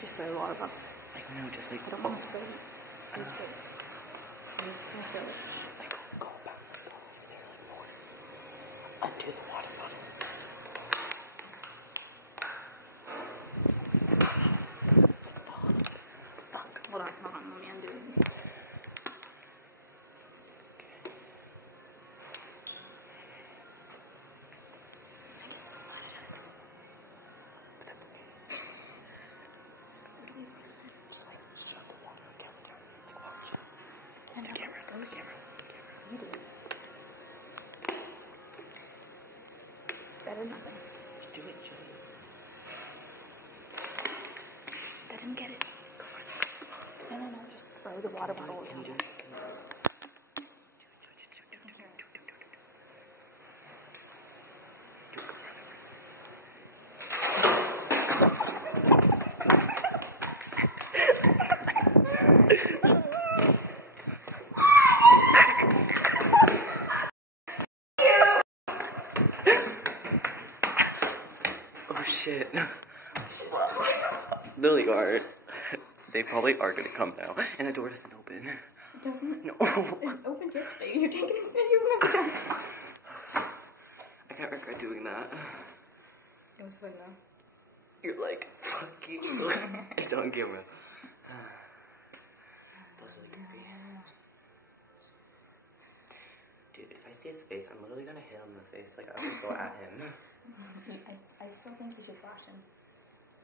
just throw the water bottle. Like, no, just like... I don't want to spill it. Just spill it. I'm just gonna fill it. Like, go back there, like, more. Undo the water bottle. Fuck. Hold on, let me undo it. You do it. That is nothing. Just do it, Julie. Let him get it. No. Just throw the water bottle. Can you do it? Oh shit. Lily are. They probably are gonna come now. And the door doesn't open. It doesn't? No. It's open just you're taking a video of it. I can't regret doing that. It was fun though. You're like, fuck you. It's on camera. That's really creepy. Dude, if I see his face, I'm literally gonna hit him in the face. Like, I would go at him. I still think you should flash him.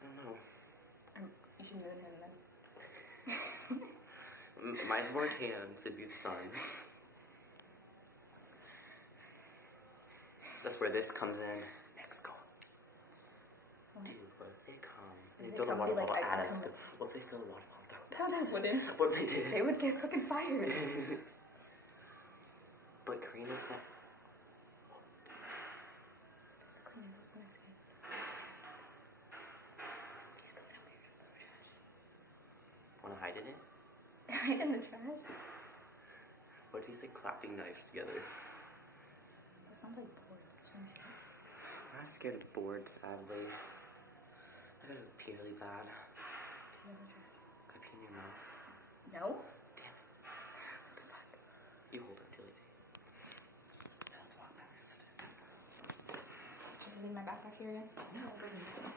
I don't know. You should moon him then. Mine's more tan, so be the sun. That's where this comes in. Next call. Dude, what if they come? And they throw the water bottle at us. What if they throw the water bottle down? No, they wouldn't. What if they did? They would get fucking fired. But Karina said... It's the cleaner. What's the next one? He's coming up here to throw trash. Wanna hide in it? Hide in the trash? What if he's like clapping knives together? That sounds like boards or something. I'm not scared of boards, sadly. I gotta pee really bad. Pee in the trash. Could I pee in your mouth? No? Damn it. What the fuck? You hold it till it's... That's walk past. Should I leave my backpack here again? No, bring it.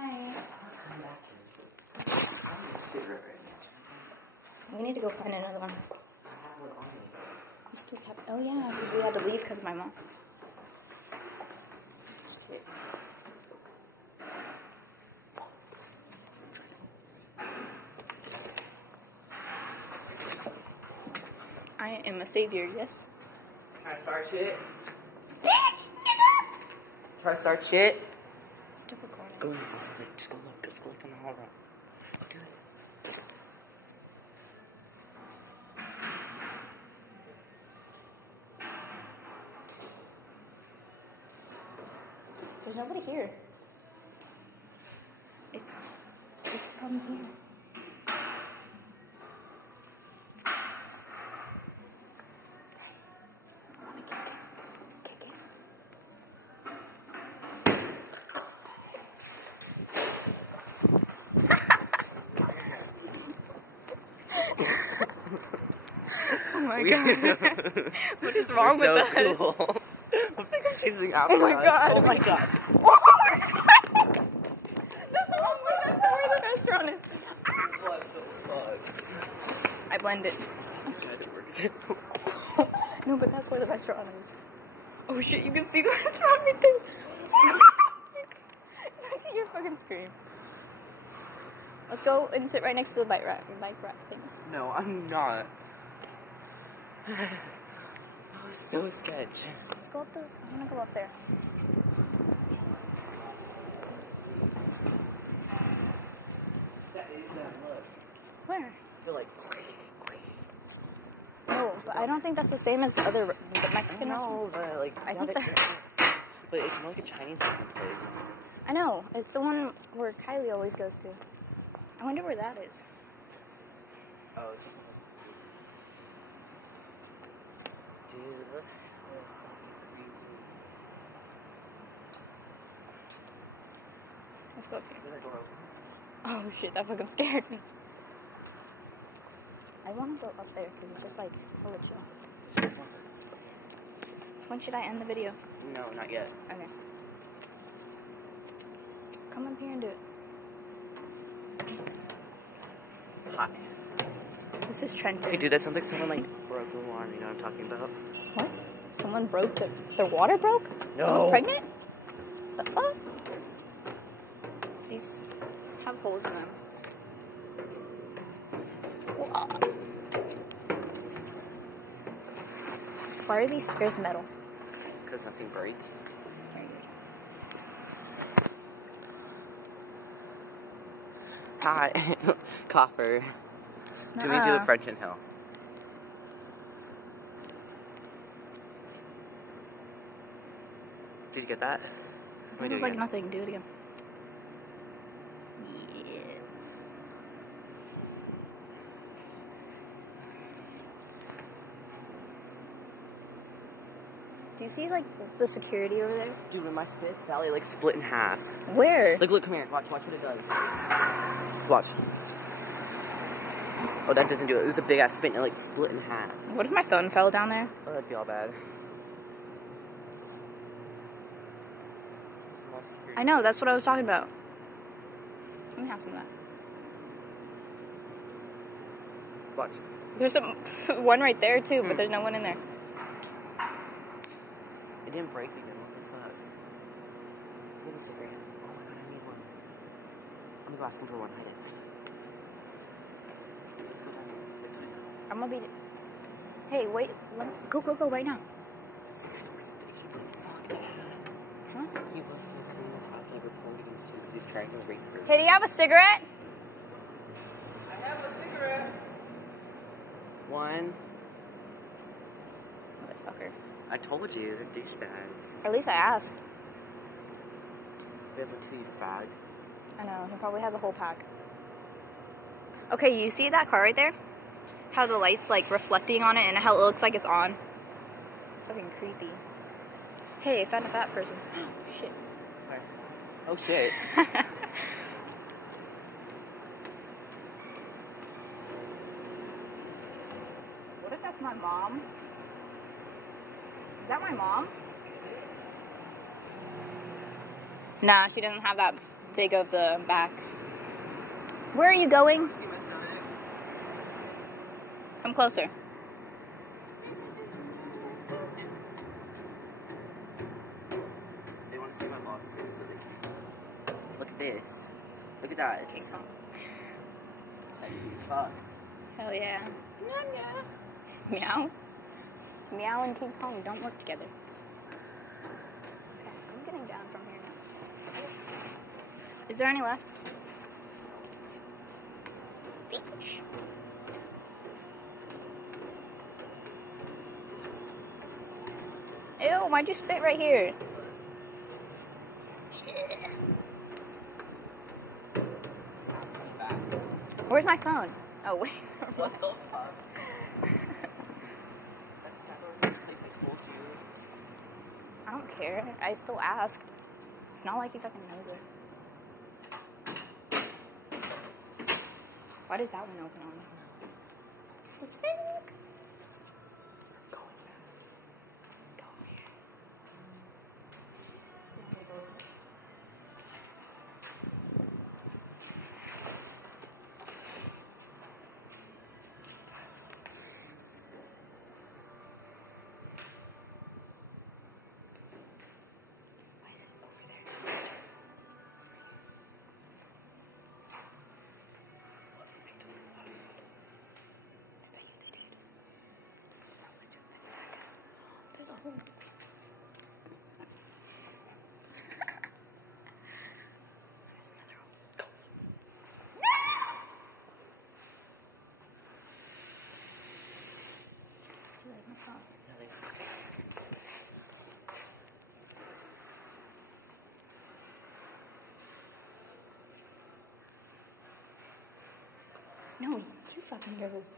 Hi. I'll come back in. I'm gonna sit right now. We need to go find another one. I have one on me. I'm still kept. Oh yeah, because we had to leave because of my mom. Shit. I am a savior, yes. Trying to start shit? Bitch! Try to start shit? Stop recording. Go in. Just go look. Just go look in the hall room. Go do it. There's nobody here. It's from here. I want to kick it. Kick it. Oh my god. What is wrong with us? Cool. Looks like I'm chasing after Oh my us. god. Oh my god. That's the wrong way. That's not where the restaurant is. What the fuck? I blended. No, but that's where the restaurant is. Oh shit, you can see the restaurant right there. Look at your fucking screen. Let's go and sit right next to the bike rack things. No, I'm not. Oh, so sketch. Let's go up those. I want to go up there. Where? They're like, No, but I don't think that's the same as the other, the Mexican restaurant. no, but like, I think they're... But it's more like a Chinese fucking place. I know. It's the one where Kylie always goes to. I wonder where that is. Oh, it's just... Dude, what the hell? Let's go up here. Is that door open? Oh shit, that fucking scared me. I want to go up there because it's just like hella chill. When should I end the video? No, not yet. Okay. Come up here and do it. Hot. This is Trenton. Hey, dude, that sounds like someone like broke the alarm. You know what I'm talking about? What? Someone broke their water broke? No. Someone's pregnant? The fuck? These have holes in them. Why are these stairs metal? Because nothing breaks. Hi. Coffer. Do we do a French and Hill? Did you get that? It was like nothing. Do it again. Yeah. Do you see like the security over there? Dude, when my Smith Valley like split in half. Where? Like, look, come here. Watch what it does. Watch. Oh, that doesn't do it. It was a big ass spin. It like split in half. What if my phone fell down there? Oh, that'd be all bad. I know, that's what I was talking about. Let me have some of that. Watch. There's one right there too, but there's no one in there. It didn't break again. What the fuck? Give me a cigarette. Oh my god, I need one. I'm gonna go ask him for one. Hide it. Let's go down here. I'm gonna be... Hey, wait. Go right now. This guy was fuck. Huh? He was so cool. Like recording him through these trying to rape her. Hey, do you have a cigarette? I have a cigarette. One. Motherfucker. I told you, they're douchebags. Or at least I asked. They have a 2 fag. I know, he probably has a whole pack. Okay, you see that car right there? How the light's like reflecting on it and how it looks like it's on? Fucking creepy. Hey, I found a fat person. Shit. Where? Oh shit. What if that's my mom? Is that my mom? Nah, she doesn't have that big of the back. Where are you going? See my stomach? Come closer. They want to see my boxes so they can. Look at this. Look at that. It's King Kong. sexy as fuck. Hell yeah. Meow. Meow and King Kong don't work together. Okay, I'm getting down from here now. Is there any left? Beach. Ew, why'd you spit right here? Where's my phone? Oh, wait. What the fuck? That's kind of tastes like cool too. I don't care. I still asked. It's not like he fucking knows it. Why does that one open on me? The fuck? Go in there. Go over here. Why is it over there? I bet you they did. There's a hole. There's another hole. Go. No! Do you like my phone? No, you fucking hear this.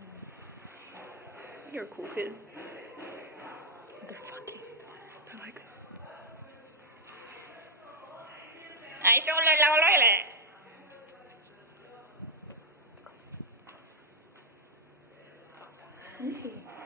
You're a cool kid. They're fucking. They're like. I saw the Sushi.